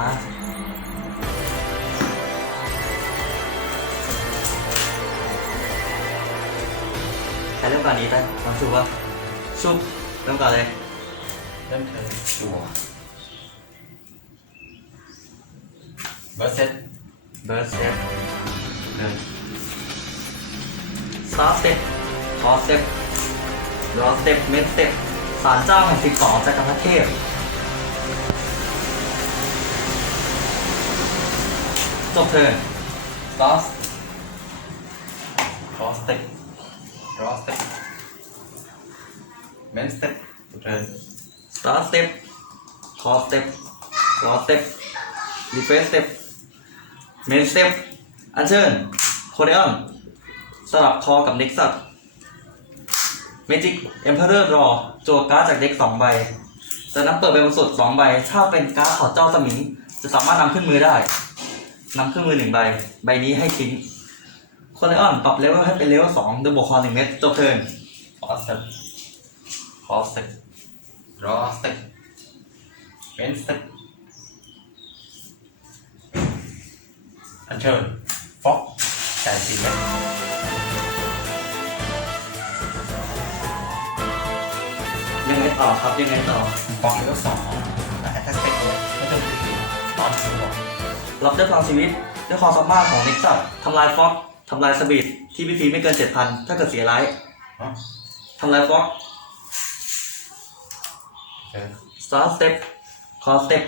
มาใครเริ่มก่อนดีไปลองชูว่าชุบเริ่มก่อนเลย เริ่มเทิร์นจั่วเบอร์เซ็ตเบิร์สเซตเทิร์นสตาร์สเต็ปคอสเต็ปรอสเต็ปเมนสเต็ปสารเจ้าแห่งสิบสองจักรพรรดิเทพ จบเทิร์นสตาร์สคอสเต็ปรอสเต็ปเมนสเต็ปเทิร์นสตาร์สเต็ปคอสเต็ปรอสเต็ปรีเฟรสสเต็ปเมนสเต็ปอันเชิญโคเดออนสลับคอกับเน็กซัสเมจิกเอ็มเพอเรอร์รอโจวการ์ดจากเด็กสองใบจากนั้นเปิดใบบนสุดสองใบ ถ้าเป็นการ์ดขอเจ้าสมิงจะสามารถนำขึ้นมือได้ นำขึ้นมือหนึ่งใบ ใบนี้ให้ทิ้งโคเดออนปรับเลเวลให้เป็นเลเวลสองโดยบวกคอหนึ่งเม็ดจบเทิร์นคอสเต็ปคอสเต็ปรอสเต็ปเมนสเต็ปอันเชิญฟ็อกจ่ายสี่เม็ดยังไงต่อครับยังไงต่อฟ็อกเลเวลสองแต่แอตแทกสเต็ปเลยก็จะมีตอนสี่บอก รับด้วยพลังชีวิต ด้วยความสามารถของเน็กซัสทำลายฟ็อกทำลายสปีดที่พีพีไม่เกิน 7,000 ถ้าเกิดเสียไลท์อ๋อทำลายฟ็อกเชิญสตาร์สเต็ปคอสเต็ป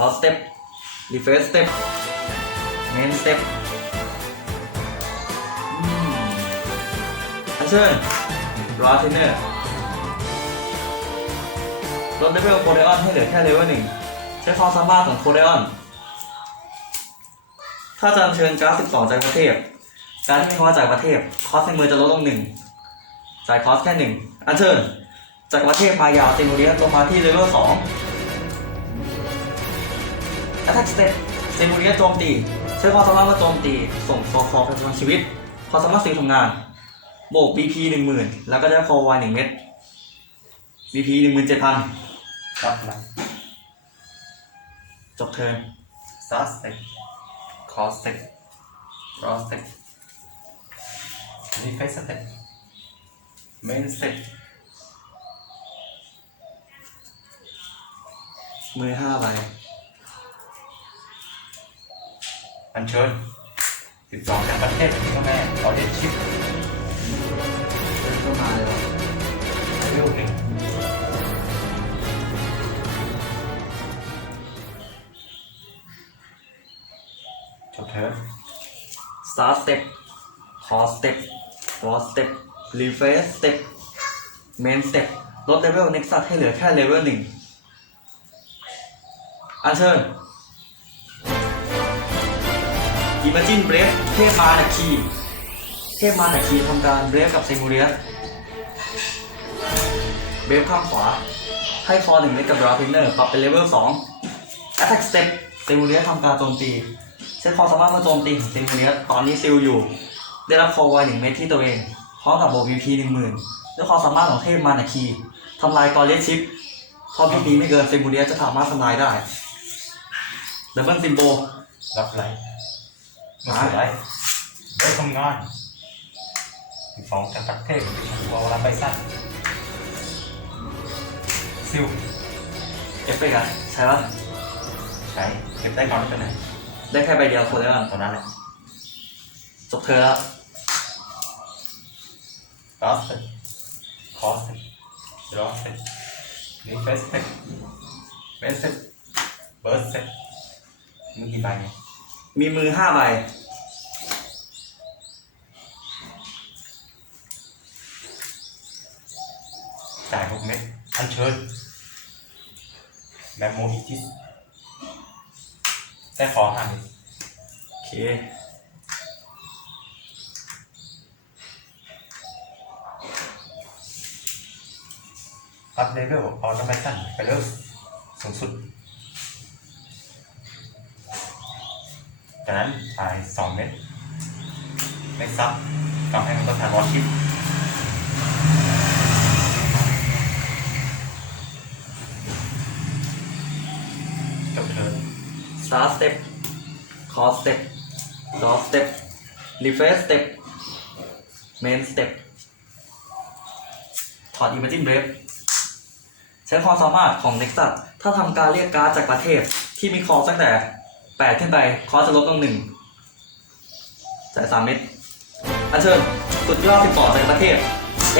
ลอสเต็ปรีเฟรสสเต็ปเมนสเต็ปอันเชิญรอเทนเนอร์ลดเลเวลโคเดออนให้เหลือแค่เลเวลหนึ่งใช้ความสามารถของโคเดออน ถ้าจะอัญเชิญการ์ด12จากประเทศการดที่มีคำว่าจากประเทศคอสในมือจะลดลงหนึ่งจ่ายคอสแค่หนึ่งอัญเชิญจากประเทศมายาวเซมูเรียสลงมาที่เลเวล2 Attack Step เซมูเรียสโจมตีใช้ความสามารถมาโจมตีส่งโซคอลเป็นพลังชีวิตความสามารถสิ่งทำงานโบก BP 10,000แล้วก็ได้คอวาย1เม็ด BP 17,000รับหลังจบเทิร์นซาสเต็ป คอสเต็ปรอสเต็ปรีเฟสเต็ปเมนสเต็ปมือ5ใบอันเชิญสิบสองจากประเทศที่ก็แม่ต่อเด็ดชิป Start Step Core Step Cross Step Reface Step Main Step ลดเลเวล Nexus ให้เหลือแค่เลเวลหนึ่งอันเชิญ Imagine Break เทพมานาคีเทพมานาคีทำการเบรกกับเซมูเรียสเบรกข้างขวา ให้คอหนึ่งเม็ดกับดราฟินเนอร์ปรับเป็นเลเวลสอง Attack Step เซมูเรียสทำการโจมตี ใช้ความสามารถมาโจมตีของเซมูเรียสตอนนี้ซิลอยู่ ได้รับคอไวหนึ่งเม็ดที่ตัวเองพร้อมกับโบวีพีหนึ่งหมื่นด้วยความสามารถของเทพมานาคีทำลายกอเลสชิปพอพีพีไม่เกินเซมูเรียสจะสามารถทำลายได้ดับเบิลซิมโบรับไหลมาสวยได้ทำงานสิบสองจากประเทศวาวราไปสั้นซิลเอฟเฟกต์อะใช่ปะใช้เก็บได้ก่อนเป็นไหน ได้แค่ใบเดียวคนแล้วกันตัวนั้นแหละจบเธอแล้วคอสเตคอสเตรอสเตนี่เฟสเตเฟสเตเบิร์สเตมีกี่ใบเนี่ยมีมือห้าใบจ่ายหกเม็ดอันเชิญแบบโมอิจิส ได้ขอหันโอเคอัพเลเวลออโตเมชันไปเร็วสูงสุด จากนั้นจ่ายสองเม็ดไม่ซับกำให้มันก็ทานวอชิป จบเทิร์น start step cross step draw step reverse step main step ถอด imagine brave ใช้ความสามารถของ Nexus ถ้าทำการเรียกการ์ดจากประเทศที่มีคอร์ตั้งแต่ 8 ขึ้นไป คอร์จะลดลงหนึ่งจ่าย3เม็ดอันเชิญสุดยอดติดต่อจากประเทศ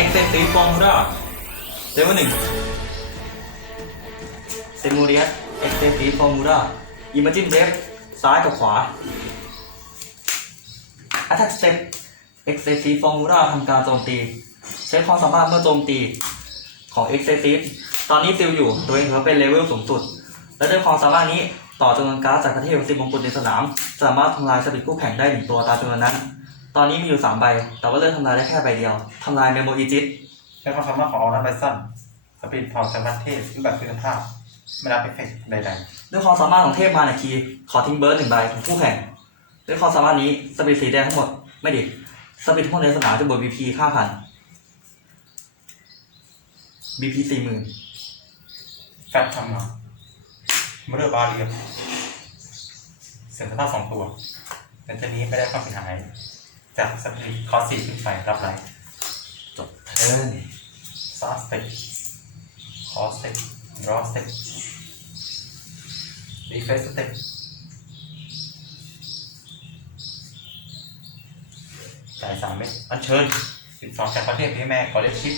Extensive Formula เลเวลหนึ่งเซมูเรียสเอ็กเซฟีฟอร์มูล่า อิมเมจินเบฟซ้ายกับขวา a t t a c k Step เอ็กเซฟีฟอร์มูล่าทำการโจมตี ใช้ความสามารถเมื่อโจมตีของเอ็กเซฟีตอนนี้ซิลอยู่ตัวเองถือว่าเป็นเลเวลสูงสุด และด้วยความสามารถนี้ต่อจำนวนการ์ดจากประเทศสิบมงกุฎในสนาม สามารถทำลายสปิดคู่แข่งได้หนึ่งตัวตามจำนวนนั้น ตอนนี้มีอยู่สามใบ แต่ว่าเลือกทำลายได้แค่ใบเดียวทำลายเมโมอีจิตใช้ความสามารถของออร์นันไบซันสปีดพาจากประเทศรูปแบบคุณภาพ ไม่รับเอฟเฟกต์ใดด้วยความสามารถของเทพมาในคีขอทิ้งเบิร์ดหนึ่งใบของคู่แข่ง ด้วยความสามารถนี้สปีดสีแดงทั้งหมดไม่ดิสปีดทั้งหมดในสนามจะบวก BP ค่าพัน BP สี่หมื่นๆแฟตทำงานเมื่อบาเรียมเสียงสภาพสองตัวแต่ตัวนี้ไม่ได้ความเสียหาย จากสปีดคอร์สสี่ขึ้นไปรับไรจบเทิร์นซาสเต็ปคอร์สเต็ปรอสเต็ป รีเฟสเต็ปจ่ายสามเม็ดอันเชิญสิบสองจากประเทศพี่แม่ขอเรียกชิป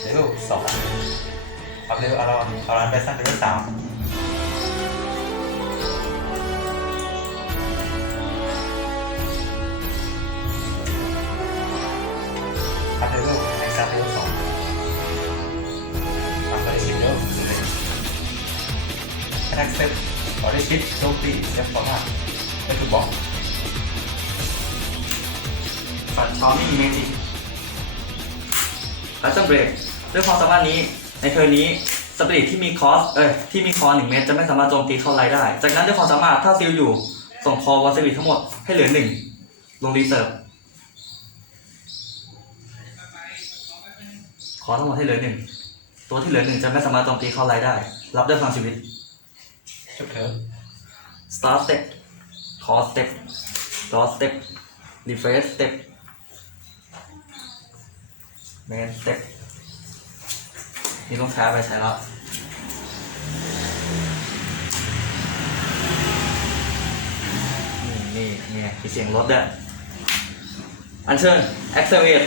เลเวลสองอัพเลเวลอารอนอารอนเบสันเลเวลสาม แท็กเซ็ตขอรียกชิปโจมตีเซฟฟอร์มาเป็นทุกบล็อกฟันชอมมิ่เมจิกลัสเซนเบรกด้วยความสามารถนี้ในเทอร์นี้สปิริตที่มีคอสเอ้ยที่มีคอหนึ่งเมตรจะไม่สามารถโจมตีเข้าไลน์ได้ จากนั้นด้วยความสามารถถ้าซิลอยู่ส่งคอวอลสปิริตทั้งหมดให้เหลือหนึ่งลงรีเซิร์ฟขอทั้งหมดให้เหลือหนึ่งตัวที่เหลือหนึ่งจะไม่สามารถโจมตีเข้าไลน์ได้ รับด้วยพลังชีวิต จุดเทิร์น start step call step draw step refresh step main step นี่ต้องใช้ไปใช้แล้วนี่นี่เนี่ยมีเสียงรถด้วยอันเชิญ accelerate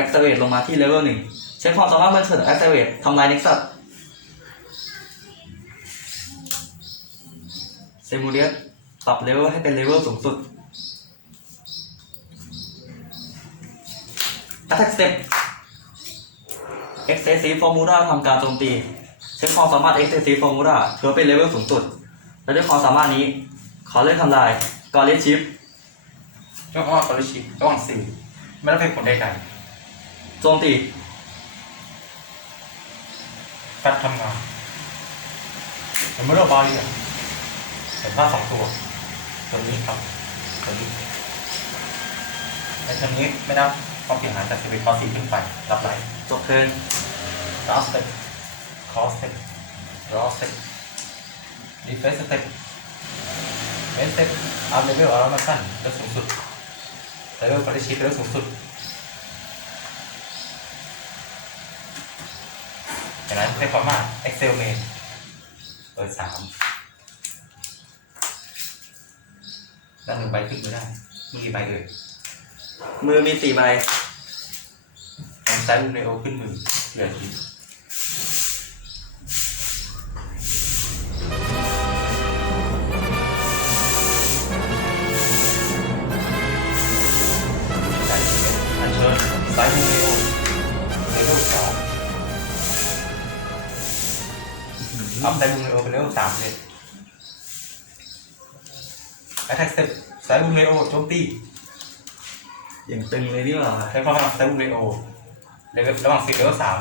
accelerate ลงมาที่ level หนึ่งใช้ความสามารถมันเชิญ accelerate ทำลาย nexus ซมูเลียสปรับเลเวลให้เป็นเลเวลสูงสุด Attack Step Excessive Formula ทำการโจมตีใช้ความสามารถ Excessive Formula ถือว่าเป็นเลเวลสูงสุด และด้วยความสามารถนี้ขอเล่นทำลายกอริชิปยกว่าคอร์ชิประหว่างสี่ไม่ได้เป็นผลใดโจมตีๆแฟตทำงานเป็นเมื่อบาเรียม เห็นว่าสองตัว ตัวนี้ครับ ตัวนี้ไอ้ตัวนี้ไม่ได้ความเสียหายจากสปีดคอร์สสี่ขึ้นไป รับไรจบเทิร์นดาวสเต็ปคอร์สเต็ปรอสเต็ปดีเฟสสเต็ปเมนสเต็ปอัพเลเวลอาร์มาสั้นเลเวลสูงสุดเลเวลคอร์ชิปเลเวลสูงสุดจากนั้นใช้ความมาก Excel main เปิดสาม ด้านหนึ่งใบขึ้นมือได้มือกี่ใบเลยมือมีสี่ใบทางซ้ายมือเรโอขึ้นมือเหลือทีใจเย็นอันเชิญซ้ายมือเรโอเรโอสองอัพซ้ายมือเรโอเป็นเรโอสามเลย แอทแทกเต็ปซ้ายมือเรโอโจมตีอย่างตึงเลยนี่หว่า ใช้ความสามารถเลโอเลเวลระหว่างสี่เลเวลสาม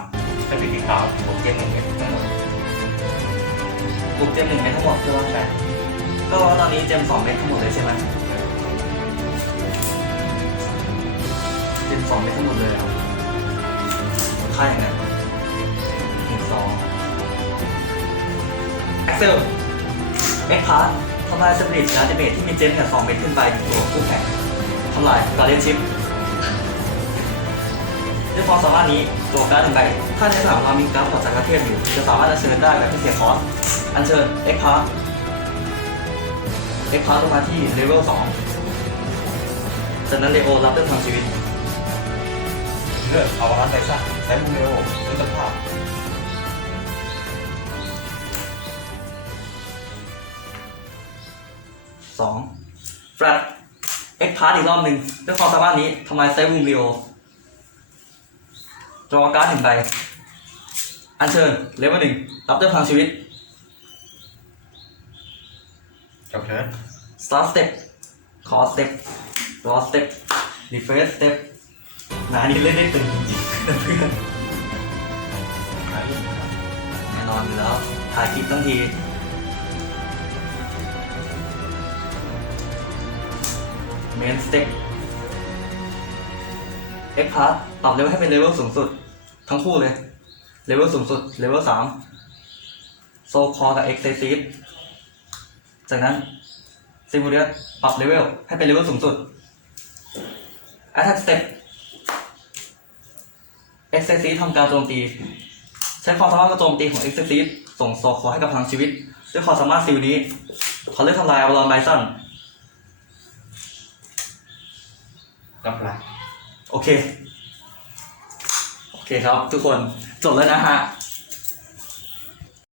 เป็นสีขาวบวกเกมหนึ่งเม็ดทั้งหมดปลุกเจมหนึ่งเม็ดทั้งหมดใช่ไหมใช่ก็ตอนนี้เจมสองเม็ดทั้งหมดเลยใช่ไหมเจมสองเม็ดทั้งหมดเลยเหรอะค่าอย่างนั้นหนึ่งสอง Excel เอ็กพาร์ ทำลายสปิริตและเดเมจที่มีเจนแค่สองเม็ดขึ้นไปหนึ่ตัวคู่แข่งทำลายการเลียนชิปด้วยความสามารถนี้ตัวการ์ดหนึ่งใบถ้าในสนามเรามีการ์ดถอดจากประเทศอยู่ จะสามารถอัญเชิญได้แบบที่เสียคอสอัญเชิญเอ็กพาร์เอ็กพาร์ลงมาที่เลเวลสองจากนั้นเลโอรับเรื่องทางชีวิตเลือกเอาร้านไดซ่าใช้เร็วคุณภาพ สองแฟลตเอ็กพาร์อีกรอบหนึ่งด้วยความสามารถนี้ทำลายไซบูมเรียวจอการ์ดหนึ่งใบ อัญเชิญเลเวลหนึ่งรับเรื่องทางชีวิตจบเทิร์น start step cross step draw step refresh step งานนี้เล่นได้ตึงจริงๆเพื่อนหายแน่นอนอยู่แล้วถ่ายคลิปทั้งที main step X pass ปรับเลเวลให้เป็นเลเวลสูงสุด ทั้งคู่เลย เลเวลสูงสุด เลเวลสามโซคอกับ Excessive จากนั้นซิมูเรียปรับเลเวลให้เป็นเลเวลสูงสุด Attack Step Excessive ทำการโจมตี ใช้ความสามารถกระโจมตีของ Excessive ส่งโซคอให้กับพลังชีวิต ด้วยความสามารถซิลนี้เขาเลือกทำลายอวลอนไบซัน รับไรโอเค โอเคครับทุกคนจบแล้วนะฮะ